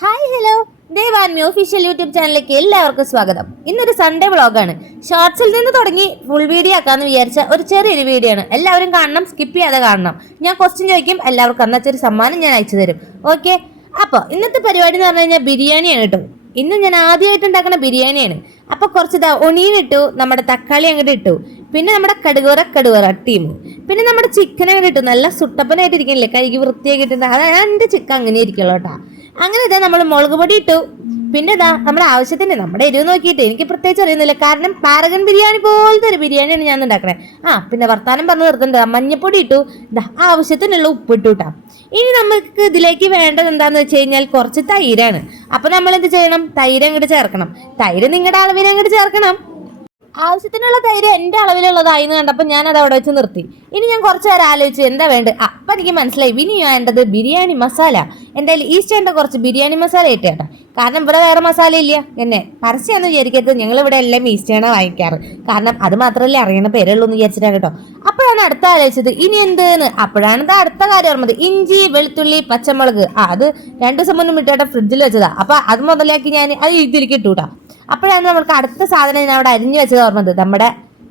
Hi hello ദേവാൻമി official YouTube ചാനലിലേക്ക് എല്ലാവർക്കും സ്വാഗതം. ഇന്നൊരു സൺഡേ വ്ളോഗാണ് ഷോർട്സിൽ നിന്ന് തുടങ്ങി ഫുൾ വീഡിയോ ആക്കാന്ന് വിചാരിച്ച ഒരു ചെറിയൊരു വീഡിയോ ആണ്. എല്ലാവരും കാണണം സ്കിപ്പ് ചെയ്യാതെ കാണണം. ഞാൻ ക്വസ്റ്റ്യൻ ചോദിക്കും എല്ലാവർക്കും അന്നച്ചൊരു സമ്മാനം ഞാൻ അയച്ചു തരും. ഓക്കെ അപ്പോൾ ഇന്നത്തെ പരിപാടി എന്ന് പറഞ്ഞു കഴിഞ്ഞാൽ ബിരിയാണിയാണ് കേട്ടോ. ഇന്ന് ഞാൻ ആദ്യമായിട്ട് ഉണ്ടാക്കുന്ന ബിരിയാണിയാണ്. അപ്പൊ കുറച്ച് ഒണിയൻ ഇട്ടു നമ്മുടെ തക്കാളി അങ്ങോട്ട് ഇട്ടു. പിന്നെ നമ്മുടെ കടുകുറ കടുകുറ ടീം പിന്നെ നമ്മുടെ ചിക്കൻ അങ്ങോട്ട് ഇട്ടു. നല്ല സുട്ടപ്പനായിട്ട് ഇരിക്കണില്ലേ കഴുകി വൃത്തിയായി കിട്ടുന്ന അതാണ് ചിക്കൻ അങ്ങനെ ഇരിക്കുള്ളൂ കേട്ടോ. അങ്ങനെ ഇതാ നമ്മൾ മുളക് പൊടി ഇട്ടു. പിന്നെ ഇതാ നമ്മുടെ ആവശ്യത്തിന് നമ്മുടെ എരിവ് നോക്കിയിട്ട് എനിക്ക് പ്രത്യേകിച്ച് അറിയുന്നില്ല. കാരണം പാരഗൻ ബിരിയാണി പോലത്തെ ഒരു ബിരിയാണിയാണ് ഞാൻ ഉണ്ടാക്കണേ. ആ പിന്നെ വർത്താനം പറഞ്ഞു നിർത്തണ്ട മഞ്ഞപ്പൊടി ഇട്ടു. ഇതാ ആവശ്യത്തിനുള്ള ഉപ്പ് ഇട്ടു കേട്ടോ ഇനി നമുക്ക് ഇതിലേക്ക് വേണ്ടത് എന്താന്ന് വെച്ച് കഴിഞ്ഞാൽ കുറച്ച് തൈരാണ്. അപ്പൊ നമ്മൾ എന്ത് ചെയ്യണം? തൈര് അങ്ങോട്ട് ചേർക്കണം. തൈര് നിങ്ങളുടെ അളവിനെ അങ്ങോട്ട് ചേർക്കണം. ആവശ്യത്തിനുള്ള തൈര് എന്റെ അളവിലുള്ളതായിന്ന് കണ്ടപ്പോൾ ഞാൻ അത് അവിടെ വെച്ച് നിർത്തി. ഇനി ഞാൻ കുറച്ച് നേരം ആലോചിച്ചു എന്താ വേണ്ടത്? അപ്പം എനിക്ക് മനസ്സിലായി. ഇനി വേണ്ടത് ബിരിയാണി മസാല. എന്തായാലും ഈസ്റ്റേന്റെ കുറച്ച് ബിരിയാണി മസാല ഇട്ടേട്ടാ കാരണം ഇവിടെ വേറെ മസാല ഇല്ല. എന്നെ പരസ്യമെന്ന് വിചാരിക്കരുത്. ഞങ്ങൾ ഇവിടെ എല്ലാം ഈസ്റ്റേണ വാങ്ങിക്കാറ്. കാരണം അത് മാത്രമല്ലേ അറിയണ പേരുള്ളൂ എന്ന് വിചാരിച്ചിട്ടാണ് കേട്ടോ. അപ്പോഴാണ് അടുത്ത ആലോചിച്ചത്. ഇനി എന്തെന്ന്? അപ്പോഴാണ് ഇത് അടുത്ത കാര്യം ഓർമ്മത് ഇഞ്ചി വെളുത്തുള്ളി പച്ചമുളക്. ആ അത് രണ്ടു ദിവസം മുന്നും ഇട്ടേട്ട ഫ്രിഡ്ജിൽ വെച്ചതാ. അപ്പൊ അത് മുതലാക്കി ഞാൻ അത് ഇതിലേക്ക് ഇട്ടു കേട്ടോ. അപ്പോഴാണ് നമുക്ക് അടുത്ത സാധനം ഞാൻ അവിടെ അരിഞ്ഞു വെച്ചത് ഓർമ്മത് നമ്മുടെ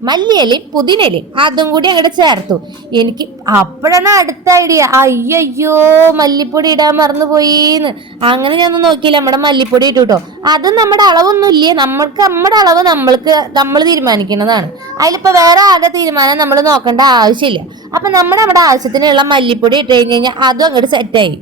മല്ലിയിലയും പുതിനയിലയും. അതും കൂടി അങ്ങോട്ട് ചേർത്തു. എനിക്ക് അപ്പോഴാണ് അടുത്ത ഐഡിയ അയ്യോ മല്ലിപ്പൊടി ഇടാൻ മറന്നുപോയിന്ന്. അങ്ങനെ ഞാൻ ഒന്നും നോക്കിയില്ല. നമ്മുടെ മല്ലിപ്പൊടി ഇട്ടു കേട്ടോ അത് നമ്മുടെ അളവൊന്നും ഇല്ലേ നമ്മൾക്ക് നമ്മുടെ അളവ് നമ്മൾക്ക് നമ്മൾ തീരുമാനിക്കുന്നതാണ്. അതിലിപ്പോൾ വേറെ ആരുടെ തീരുമാനം നമ്മൾ നോക്കേണ്ട ആവശ്യമില്ല. അപ്പം നമ്മുടെ നമ്മുടെ ആവശ്യത്തിനുള്ള മല്ലിപ്പൊടി ഇട്ട് കഴിഞ്ഞ് കഴിഞ്ഞാൽ അതും അങ്ങോട്ട് സെറ്റായി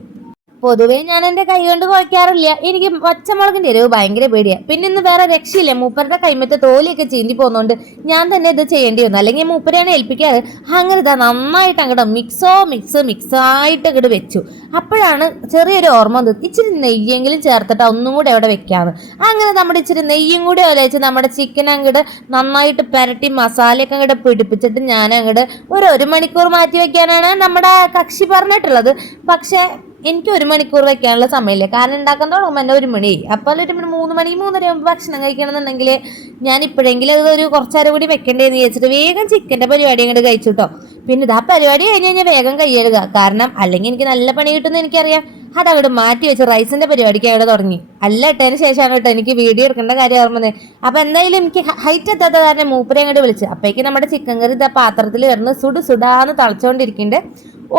പൊതുവേ ഞാൻ എന്റെ കൈ കൊണ്ട് കുഴക്കാറില്ല. എനിക്ക് പച്ചമുളകിന്റെ എരിവ് ഭയങ്കര പേടിയാണ് പിന്നെ ഇന്ന് വേറെ രക്ഷയില്ല. മൂപ്പരുടെ കൈമത്തെ തോലിയൊക്കെ ചീന്തി പോകുന്നതുകൊണ്ട് ഞാൻ തന്നെ ഇത് ചെയ്യേണ്ടി വന്നു. അല്ലെങ്കിൽ മൂപ്പരെയാണ് ഏൽപ്പിക്കാറ്. അങ്ങനെ ഇതാ നന്നായിട്ട് അങ്ങോട്ട് മിക്സോ മിക്സ് മിക്സ് ആയിട്ട് അങ്ങോട്ട് വെച്ചു. അപ്പോഴാണ് ചെറിയൊരു ഓർമ്മ വന്നത്. ഇച്ചിരി നെയ്യെങ്കിലും ചേർത്തിട്ട് ഒന്നും കൂടെ അവിടെ വെക്കാന്ന്. അങ്ങനെ നമ്മുടെ ഇച്ചിരി നെയ്യും കൂടി ഒലച്ച് നമ്മുടെ ചിക്കൻ അങ്ങോട്ട് നന്നായിട്ട് പുരട്ടി മസാലയൊക്കെ അങ്ങോട്ട് പിടിപ്പിച്ചിട്ട് ഞാൻ അങ്ങോട്ട് ഒരു ഒരു മണിക്കൂർ മാറ്റി വെക്കാനാണ് നമ്മുടെ കക്ഷി പറഞ്ഞിട്ടുള്ളത്. പക്ഷേ എനിക്ക് ഒരു മണിക്കൂർ വെക്കാനുള്ള സമയമില്ല. കാരണം ഉണ്ടാക്കാൻ തുടങ്ങുമ്പോൾ എന്റെ ഒരു മണി അപ്പോൾ ഒരു മൂന്ന് മണി മൂന്നര ആകുമ്പോൾ ഭക്ഷണം കഴിക്കണമെന്നുണ്ടെങ്കിൽ ഞാൻ ഇപ്പോഴെങ്കിലും അത് ഒരു കുറച്ചേരം കൂടി വെക്കേണ്ടതെന്ന് വിചാരിച്ചിട്ട് വേഗം ചിക്കന്റെ പരിപാടി അങ്ങോട്ട് കഴിച്ചു കേട്ടോ പിന്നെ ഇതാ പരിപാടി കഴിഞ്ഞ് കഴിഞ്ഞാൽ വേഗം കൈയെഴുക കാരണം അല്ലെങ്കിൽ എനിക്ക് നല്ല പണി കിട്ടുമെന്ന് എനിക്കറിയാം. അത് അങ്ങോട്ട് മാറ്റി വെച്ച് റൈസിന്റെ പരിപാടിക്ക് അവിടെ തുടങ്ങി. അല്ല ഇട്ടതിന് ശേഷമാണ് കേട്ടോ എനിക്ക് വീഡിയോ എടുക്കേണ്ട കാര്യം ഓർമ്മത് അപ്പൊ എന്തായാലും എനിക്ക് ഹൈറ്റ് എത്താത്ത കാരണം മൂപ്പരെ അങ്ങോട്ട് വിളിച്ചു. അപ്പേക്ക് നമ്മുടെ ചിക്കൻ കറി ഇതാ പാത്രത്തിൽ കിടന്ന് സുഡു സുഡാന്ന് തളച്ചുകൊണ്ടിരിക്കുന്നുണ്ട്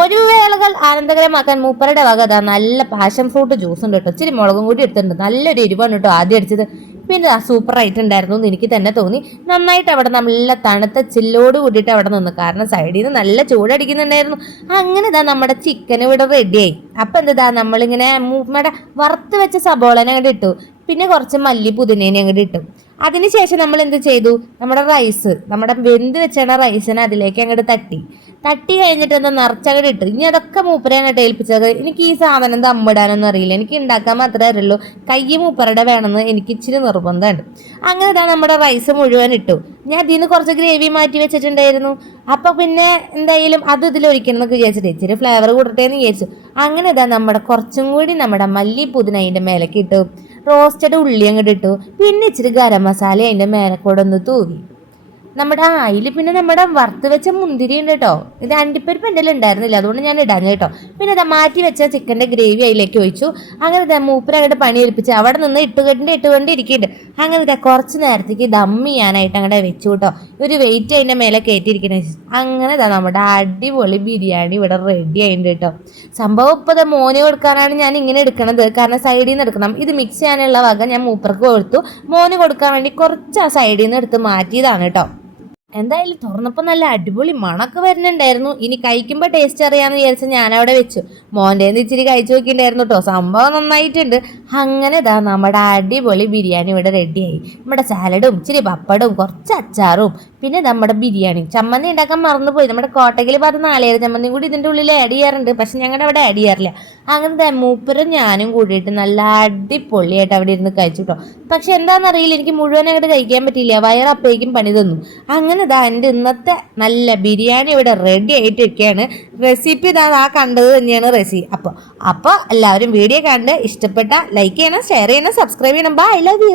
ഒരു വേളകൾ ആനന്ദകരമാക്കാൻ മൂപ്പരുടെ വക നല്ല പാഷൻ ഫ്രൂട്ട് ജ്യൂസ് ഉണ്ട് കേട്ടോ. ഇച്ചിരി മുളകും കൂടി എടുത്തിട്ടുണ്ട്. നല്ലൊരു എരിവാണ് കേട്ടോ ആദ്യം അടിച്ചത്. പിന്നെ സൂപ്പർ ആയിട്ടുണ്ടായിരുന്നു എന്ന് എനിക്ക് തന്നെ തോന്നി. നന്നായിട്ട് അവിടെ നല്ല തണുത്ത ചില്ലോട് കൂടിയിട്ട് അവിടെ നിന്ന് കാരണം സൈഡിൽ നിന്ന് നല്ല ചൂടടിക്കുന്നുണ്ടായിരുന്നു. അങ്ങനെ ഇതാ നമ്മുടെ ചിക്കൻ ഇവിടെ റെഡിയായി അപ്പം എന്താ നമ്മളിങ്ങനെ നമ്മുടെ വറുത്ത് വെച്ച സബോളനെ അങ്ങോട്ട് ഇട്ടു. പിന്നെ കുറച്ച് മല്ലി പുതിനേനെ അങ്ങോട്ട് ഇട്ടു. അതിനുശേഷം നമ്മൾ എന്ത് ചെയ്തു? നമ്മുടെ റൈസ് നമ്മുടെ വെന്ത് വെച്ചാണ് റൈസിനെ അതിലേക്ക് അങ്ങോട്ട് തട്ടി. തട്ടി കഴിഞ്ഞിട്ട് എന്താ നിറച്ചങ്ങോട്ട് ഇട്ടു. ഇനി അതൊക്കെ മൂപ്പരെ അങ്ങോട്ട് ഏൽപ്പിച്ചത് എനിക്ക് ഈ സാധനം ദമ്മിടാനൊന്നും അറിയില്ല. എനിക്ക് ഉണ്ടാക്കാൻ മാത്രമേ അറിയുള്ളൂ. കൈ മൂപ്പരുടെ വേണമെന്ന് എനിക്ക് ഇച്ചിരി നിർബന്ധമുണ്ട്. അങ്ങനെ ഇതാ നമ്മുടെ റൈസ് മുഴുവൻ ഇട്ടു. ഞാൻ അതിൽ നിന്ന് കുറച്ച് ഗ്രേവി മാറ്റി വെച്ചിട്ടുണ്ടായിരുന്നു. അപ്പോൾ പിന്നെ എന്തായാലും അത് ഇതിലൊരിക്കണം എന്നൊക്കെ വിചാരിച്ചിട്ട് ഇച്ചിരി ഫ്ലേവർ കൂട്ടട്ടെ എന്ന് വിചാരിച്ചു. അങ്ങനെ ഇതാ നമ്മുടെ കുറച്ചും കൂടി നമ്മുടെ മല്ലി പുതിന അതിന്റെ മേലേക്ക് ഇട്ടു. റോസ്റ്റഡ് ഉള്ളി അങ്ങോട്ട് ഇട്ടു. പിന്നെ ഇച്ചിരി ഗരം മസാല അതിന്റെ മേലെ കൂടെ ഒന്ന് തൂകി നമ്മുടെ ആ അതിൽ പിന്നെ നമ്മുടെ വറുത്ത് വെച്ച മുന്തിരി ഉണ്ട് കേട്ടോ ഇത് അണ്ടിപ്പരിപ്പ് എന്റെ ഉണ്ടായിരുന്നില്ല. അതുകൊണ്ട് ഞാൻ ഇടാഞ്ഞ കേട്ടോ പിന്നെ ഇതാ മാറ്റി വെച്ച ചിക്കന്റെ ഗ്രേവി അതിലേക്ക് ഒഴിച്ചു. അങ്ങനെ ഇതാ മൂപ്പര അങ്ങോട്ട് പണി ഏൽപ്പിച്ച് അവിടെ നിന്ന് ഇട്ടുകണ്ട് ഇട്ടുകൊണ്ട് ഇരിക്കുന്നുണ്ട്. അങ്ങനെ ഇതാ കുറച്ച് നേരത്തേക്ക് ദം ചെയ്യാനായിട്ട് അങ്ങോട്ട് വെച്ചു കേട്ടോ ഒരു വെയിറ്റ് അതിന്റെ മേലെ കയറ്റിയിരിക്കണേ അങ്ങനെ ഇതാ നമ്മുടെ അടിപൊളി ബിരിയാണി ഇവിടെ റെഡി ആയിട്ടുണ്ട് കേട്ടോ സംഭവം ഇപ്പോൾ ദാ മോനെ കൊടുക്കാനാണ് ഞാൻ ഇങ്ങനെ എടുക്കണത്. കാരണം സൈഡിൽ നിന്ന് എടുക്കണം. ഇത് മിക്സ് ചെയ്യാനുള്ള വക ഞാൻ മൂപ്പർക്ക് കൊടുത്തു. മോന് കൊടുക്കാൻ വേണ്ടി കുറച്ച് ആ സൈഡിൽ നിന്ന് എടുത്ത് മാറ്റിയതാണ് കേട്ടോ എന്തായാലും തുറന്നപ്പോൾ നല്ല അടിപൊളി മണക്ക് വരുന്നുണ്ടായിരുന്നു. ഇനി കഴിക്കുമ്പോൾ ടേസ്റ്റ് അറിയാമെന്ന് വിചാരിച്ച് ഞാനവിടെ വെച്ചു. മോന്റെ ഇച്ചിരി കഴിച്ചു നോക്കിയിട്ടുണ്ടായിരുന്നു കേട്ടോ സംഭവം നന്നായിട്ടുണ്ട്. അങ്ങനെ ഇതാ നമ്മുടെ അടിപൊളി ബിരിയാണി ഇവിടെ റെഡിയായി നമ്മുടെ സാലഡും ഇച്ചിരി പപ്പടും കുറച്ച് അച്ചാറും പിന്നെ നമ്മുടെ ബിരിയാണി. ചമ്മന്തി ഉണ്ടാക്കാൻ മറന്നുപോയി. നമ്മുടെ കോട്ടകിൽ ഭാഗത്ത് നാളേറെ ചമ്മന്തി കൂടി ഇതിന്റെ ഉള്ളിൽ ആഡ് ചെയ്യാറുണ്ട്. പക്ഷെ ഞങ്ങളുടെ അവിടെ ആഡ് ചെയ്യാറില്ല. അങ്ങനെ മൂപ്പരും ഞാനും കൂടിയിട്ട് നല്ല അടിപൊളിയായിട്ട് അവിടെ ഇരുന്ന് കഴിച്ചു കേട്ടോ പക്ഷെ എന്താണെന്നറിയില്ല എനിക്ക് മുഴുവൻ അങ്ങോട്ട് കഴിക്കാൻ പറ്റിയില്ല. വയറപ്പേക്കും പണി തന്നു. അങ്ങനെ ഇതാ എന്റെ ഇന്നത്തെ നല്ല ബിരിയാണി ഇവിടെ റെഡി ആയിട്ടിരിക്കുകയാണ് റെസിപ്പി ഇതാ ആ കണ്ടത് തന്നെയാണ് റെസി അപ്പോൾ അപ്പോൾ എല്ലാവരും വീഡിയോ കണ്ട് ഇഷ്ടപ്പെട്ട ലൈക്ക് ചെയ്യണം ഷെയർ ചെയ്യണം സബ്സ്ക്രൈബ് ചെയ്യണം. Bye love you